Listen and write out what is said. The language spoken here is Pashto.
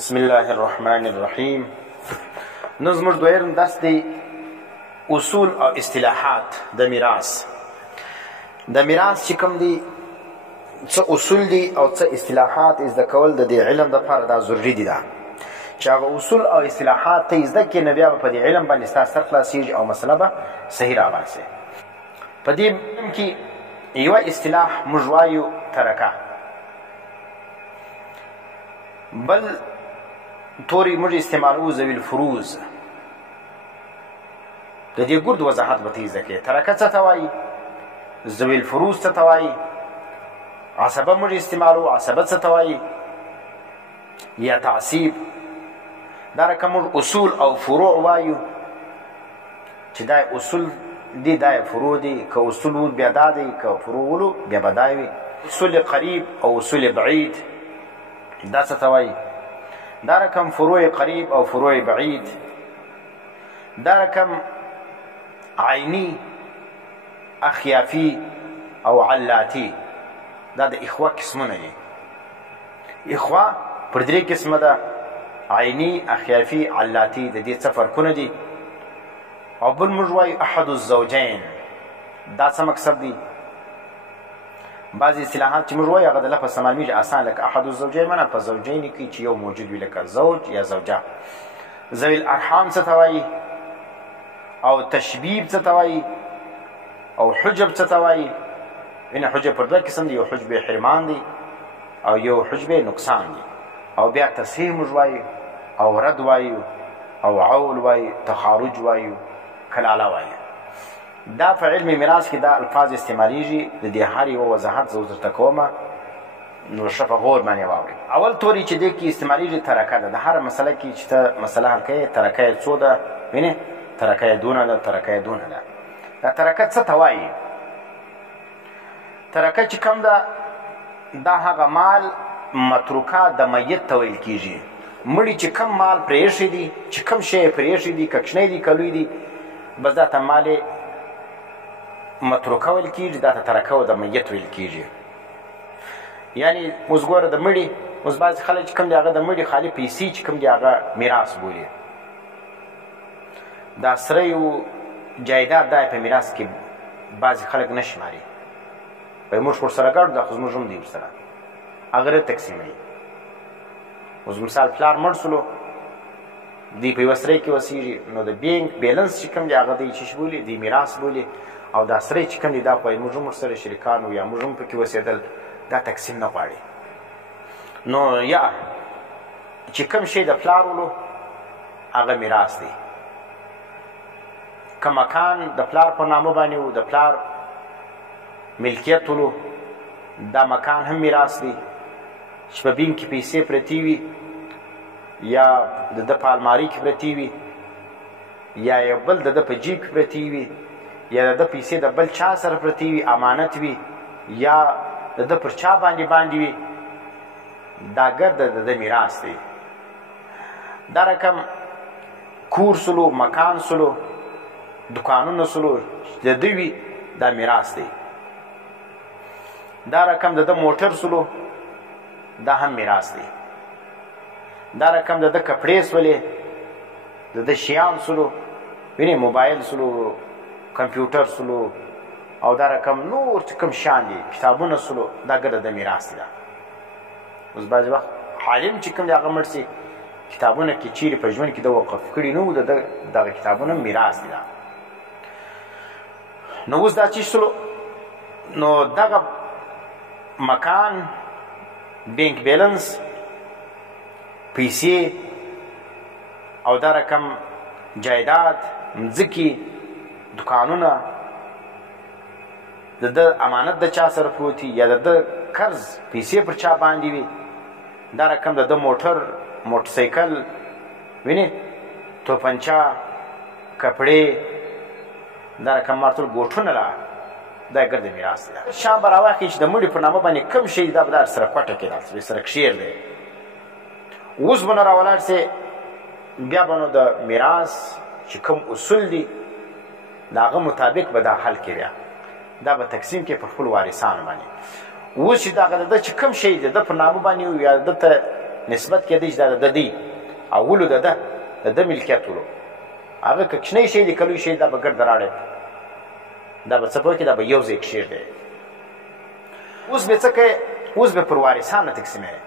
بسم الله الرحمن الرحیم. نو زموږ دویم درس دی اصول او اصطلاحات د میراث. د میراث چې کوم دی څه اصول دي او څه اصطلاحات زده کول د دې علم دپاره دا ضروري دي چې هغه اصول او اصطلاحات ته زده کړې نو بیا به په دې علم باندې ستا سر خلاصېږي او مسله به صحیح راباسې. په دې علم کې یوه اصطلاح موږ وایو ترکه، بل توری موږ استعمالو ذوي الفروز. د دې ګرد وضاحت به ته زده کړې. ترکه څه ته وایي، ذوي الفروز څه ته وایي، عصبه موږ استعمالو، عصبه څه ته وایي، یا تعصیب. دا رقم موږ اصول او فروع وایو چې دا اصول دي دا فروع دي. که اصول وو بیا دا دی، که فروع ولو بیا به دا وي. اصول قریب او اصول بعید دا څه ته وایي. دا رقم فروع قریب او فروع بعید. دا رقم عینی، اخیافی او علاتی. دا د اخوه قسمونه دي. اخوه پر درې قسمه ده، عینی، اخیافی، علاتی. د دې څه فرقونه دي. او بل موږ وایو احد الزوجین. دا څه مقصد دی؟ بعضې اصطلاحات چې موږ وایو هغه د لفظ څه معلومېږي آسان، لکه احد الزوجین معنا په زوجین کې چې یو موجود وي، لکه زوج یا زوجه. ذوي الارحام څه ته وایي، او تشبیب څه ته وایي، او حجب څه ته وایي. یعنې حجب پر دوه قسم دي، یو حجب حرمان دی او یو حجب نقصان دی. او بیا تصحیح موږ وایو، او رد وایو، او عول وایو، تخارج وایو، کلاله وایو. دا په علم میراث کې دا الفاظ استعمالیږي. د دې هر یوه وضاحت زه درته کومه، نو ښه په غور باندې واورئ. اول توری چې دې کې استعمالیږي ترکه ده. د هره مسله کې چې ته مسله حل کوې، ترکه یې څو ده، وینې ترکه یې دونه ده، ترکه یې دونه ده. دا ترکه څه ته وایي؟ ترکه چې کوم ده، دا هغه مال متروکه د میت ته ویل کېږي. مړي چې کوم مال پرېښی دي، چې کوم شی یې پرېښی دي، که کوچنی دي که لوی دي، بس دا ته مال یې متروکه ویل کېږي. دا ته ترکه و د میت ویل کېږي. یعنې اوس ګوره د مړي، اوس بعضې خلک چې کوم دي هغه د مړي خالي پیسې چې کوم دي هغه میراث بولي. دا سره یو جایداد دا په میراث کې بعضې خلک نه شماري. وایي موږ ورسره ګډ ده، خو زموږ هم دی ورسره، هغه نه تقسیموي. اوس مثال پلار مړ سلو، دی په یوه سرۍ کې اوسېږي، نو د بینک بیلنس چې کوم دی هغه دی چې بولي، دی میراث بولي. او دا سرۍ چې کوم دی دا خو موږ هم ورسره شریکان وو یا موږ هم پکې اوسېدل، دا تقسیم نه غواړي. نو یا چې کوم شی د پلار ولو هغه میراث دی. که مکان د پلار په نامه باندې و، د پلار ملکیت ولو، دا مکان هم میراث دی. چې په بینک کې پیسې پرتې وي، یا د ده په المارۍ کې پرتې وي، یا یو بل د ده په جیب کې پرتې وي، یا د ده پیسې د بل چا سره پرتې وي، امانت وي، یا د ده پر چا باندې وي، دا ګرده د ده میراث دی. دا رقم کور سلو، مکان سلو، دکانونه سلو د ده وي، دا میراث دی. دا رقم د ده موټر سلو، دا هم میراث دی. دا رقم د ده کپړې سولې، د ده شیان سلو، وینې موبایل سلو، کمپیوټر سلو، او دا رقم نور چې کوم شیان دي، کتابونه سلو، دا ګرده د میراث دی. اوس بعضې وخت عالم چې کوم دی هغه مړ سي، کتابونه کې چیرې په ژوند کې د وقف کړي نه وو، د دغه کتابونه میراث دی. نو اوس دا چې سلو، نو دغه مکان، بینک بیلنس، پیسې، او دا رقم جایداد، مځکې، دکانونه، د ده امانت د چا سره پروت وي، یا د ده قرض پیسې پر چا باندې وي. دا رقم د ده موټر، موټرسایکل، وینې توپنچه، کپړې، دا رقم مارتل ګوټونه لا، دا ګرده میراث دی. شان به راواخلي چې د مړي په نامه باندې کوم شی دا به در سره کوټه کېدل، سره کښېر دی. اوس به نه راولاړ سې، بیا به نو د میراث چې کوم اصول دي د هغه مطابق به دا حل کړي. دا به تقسیم کې په خپل وارثانو باندې. اوس چې دغه د چې کوم شی د ده په نامه باندې یا د ته نسبت کېدی چې دا د دې اولو د ده ملکیت ولو هغه که کوچنی شی دی که لوی شی دا به ګرد راړی دا به څه پوه کړي دا به یو ځای کښېږدی اوس به څه کوې اوس به پر وارثانو تقسیموي